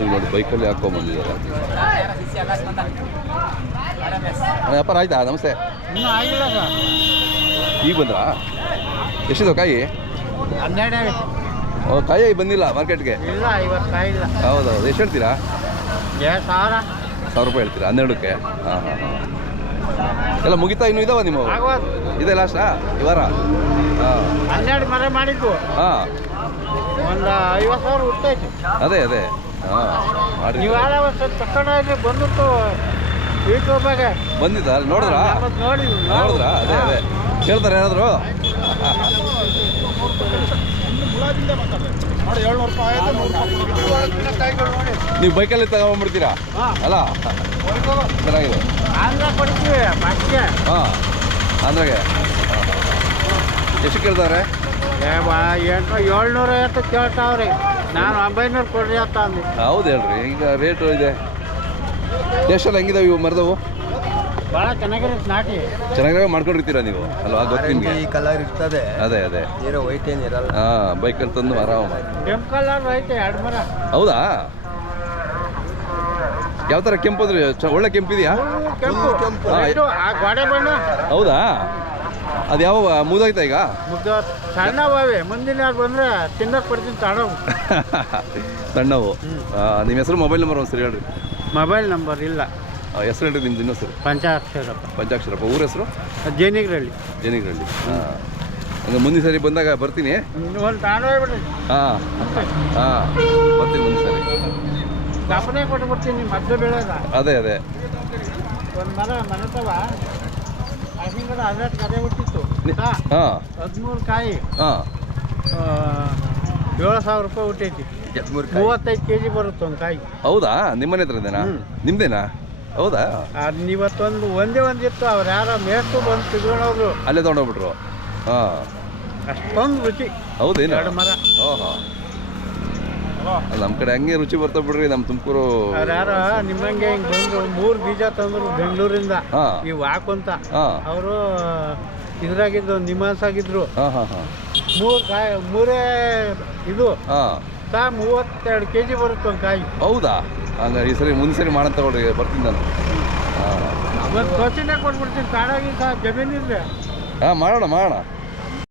ಈಗ ನೋಡಿ ಬೈಕಲ್ಲಿ ಹಾಕೊಂಡ್ಬಂದಿದ್ದಾರೆ. ವ್ಯಾಪಾರ ಆಯ್ತಾ? ನಮಸ್ತೆ. ಇನ್ನೂ ಆಗಿಲ್ಲ ಸರ್. ಈಗ ಬಂದ್ರಾ? ಎಷ್ಟಿದೆ ಕಾಯಿ? 12. ಓ, ಕಾಯಿ ಬಂದಿಲ್ಲ ಮಾರ್ಕೆಟ್ಗೆ? ಇಲ್ಲ, ಇವತ್ತು ಕಾಯಿ ಇಲ್ಲ. ಹೌದೌದು. ಎಷ್ಟು ಹೇಳ್ತೀರಾ? 1000 ರೂಪಾಯಿ ಹೇಳ್ತೀರಾ 12ಕ್ಕೆ? ಹಾಂ ಹಾಂ ಹಾಂ. ಎಲ್ಲ ಮುಗಿತಾ ಇನ್ನೂ ಇದಾವ ನಿಮ್ಮ? ಆಗೋದು. ಇದೆ ಲಾಸ್ಟಾ ಈ ವಾರ? ಹಾಂ. 12 ಮರೆ ಮಾಡಿದ್ದು. ಹಾಂ, ಒಂದು 50,000 ಹುಟ್ಟೈತಿ. ಅದೇ ಅದೇ. ಹಾಂ, ಮಾಡಿ. ನೀವು ಆಳ ತಗೊಂಡೋಗಿ ಬಂದಿತ್ತು ಯೂಟ್ಯೂಬಾಗೆ ಬಂದಿದ್ದ ನೋಡಿದ್ರಾ? ನೋಡಿ ನೋಡಿದ್ರಾ? ಅದೇ ಅದೇ ಕೇಳ್ತಾರೆ ಏನಾದ್ರು? ನೀವು ಬೈಕಲ್ಲಿ ತಗೊಂಡ್ಬಿಡ್ತೀರಾ? ಅಲ್ಲ, ಚೆನ್ನಾಗಿದೆ. ಆಂಧ್ರ ಕೊಡ್ತೀವಿ ಬಾಕಿಗೆ. ಹಾಂ, ಅಂದ್ರಾಗೆ ಎಷ್ಟು ಕೇಳ್ತಾರೆ? 750 ಕೇಳ್ತಾವ್ರಿ. ನಾನು 900 ಕೊಡ್ರಿ ಅಂತ ಅಂದು. ಹೌದು ಹೇಳ್ರಿ. ಈಗ ರೇಟು ಇದೆ. ಎಷ್ಟೆಲ್ಲ ಹೆಂಗಿದಾವೆ ಇವು ಮರದವು? ಭಾಳ ಚೆನ್ನಾಗಿರುತ್ತೆ ನಾಟಿ. ಚೆನ್ನಾಗಿ ಮಾಡ್ಕೊಂಡಿರ್ತೀರಾ ನೀವು ಅಲ್ವಾ? ಗೊತ್ತು ನಿಮಗೆ. ಈ ಕಲರ್ ಇರ್ತದೆ. ಅದೇ ಅದೇ. ನೀರು ವೈಟ್ ಏನು ಇರಲ್ಲ. ಹಾಂ, ಬೈಕಲ್ಲಿ ತಂದು ಆರಾಮ. ಕೆಂಪು ಕಲರ್ ಐತೆ 2 ಮರ. ಹೌದಾ? ಯಾವ ಥರ ಕೆಂಪು ಅಂದ್ರೆ ಒಳ್ಳೆ ಕೆಂಪಿದೆಯಾ? ಕೆಂಪು ಕೆಂಪು. ರೆಡ್ಡು, ಆ ಗೋಡೆ ಬಣ್ಣ. ಹೌದಾ? ಅದು ಯಾವ ಮುಗ್ದೋಯ್ತಾ ಈಗ? ಮುಗ್ದ ಸಣ್ಣವೇ. ಮುಂದಿನ ಬಂದ್ರೆ ತಿನ್ನಕ್ಕೆ ಕೊಡ್ತೀನಿ ತಡವು. ಸಣ್ಣವು. ನಿಮ್ಮ ಹೆಸರು ಮೊಬೈಲ್ ನಂಬರ್ ಒಂದು ಸರಿ ಹೇಳ್ರಿ. ಮೊಬೈಲ್ ನಂಬರ್ ಇಲ್ಲ. ಹೆಸರು ಹೇಳ್ರಿ ನಿಮ್ದು ಇನ್ನೊಂದು ಸರಿ. ಪಂಚಾಕ್ಷರಪ್ಪ. ಪಂಚಾಕ್ಷರಪ್ಪ. ಊರ ಹೆಸರು? ಜೇನಿಗ್ರಳ್ಳಿ. ಜನಿಗ್ರಳ್ಳಿ. ಹಾಂ, ಹಂಗೆ ಮುಂದಿನ ಸರಿ ಬಂದಾಗ ಬರ್ತೀನಿ. ಒಂದು ತಗೊಂಡೋಗ್ಬಿಡ್ರಿ. ಹಾಂ ಹಾಂ, ಬರ್ತೀನಿ ಮುಂದಿನ ಸರಿ. ಕಪ್ಪನೆ ಕೊಟ್ಬಿಡ್ತೀನಿ ಮದ್ದು ಬೆಳೆದ. ಅದೇ ಅದೇ. ಒಂದು ಮರ ಮನೆತವ ಹಸಿಂಗಡ 10 ಕಡೆ ಹುಟ್ಟಿತ್ತು. ಹಾಂ 13 ಕಾಯಿ. ಹಾಂ, 7,000 ರೂಪಾಯಿ ಹುಟ್ಟೈತಿ. 35 kg ಬರುತ್ತೆ ಒಂದು ಕಾಯಿ. ಹೌದಾ? ನಿಮ್ಮನೆ ಹತ್ರದೇನಾ? ನಿಮ್ದೇನಾ? ಹೌದಾ? ಇವತ್ತೊಂದು ಒಂದಿತ್ತು. ಅವ್ರು ಯಾರೋ ಮೇಷ್ಟು ಬಂದು ತಿಳ್ಕೊಂಡೋದ್ರು. ಅಲ್ಲೇ ತೊಗೊಂಡೋಗ್ಬಿಟ್ರು. ಹಾಂ, ಅಷ್ಟೊಂದು ರುಚಿ. ಹೌದೇನು? 2 ಮರ. ಓಹೋ, ನಮ್ಮ ಕಡೆ ಹಂಗೆ ರುಚಿ ಬರ್ತಾ ಬಿಡ್ರಿ. ನಮ್ಮ ತುಮಕೂರು ಅವ್ರು ಯಾರೋ ನಿಮ್ಮಂಗೆ ಹಿಂಗೆ ಬಂದರು. 3 ಬೀಜ ತಂದರು ಬೆಂಗಳೂರಿಂದ. ಹಾಂ ಇವು ಹಾಕುಂತ. ಹಾಂ ಅವರು ಇದ್ರಾಗಿದ್ದು ನಿಮಾನ್ಸಾಗಿದ್ರು. ಹಾಂ ಹಾಂ ಹಾಂ 3 ಕಾಯಿ 3 ಇದು ಹಾಂ 32 kg ಬರುತ್ತೆ ಒಂದು ಕಾಯಿ. ಹೌದಾ? ಹಂಗಾರೆ ಈ ಸರಿ ಮುಂದೆ ಸರಿ ಮಾಡೋಣ ತಗೊಳ್ರಿ, ಬರ್ತೀನಿ ನಾನು. ಹಾಂ ಒಂದು ಕೊಚ್ಚಿನೇ ಕೊಟ್ಬಿಡ್ತೀನಿ. ಕಾಡಾಗಿ ಜಮೀನಿದ್ರೆ. ಹಾಂ, ಮಾಡೋಣ ಮಾಡೋಣ.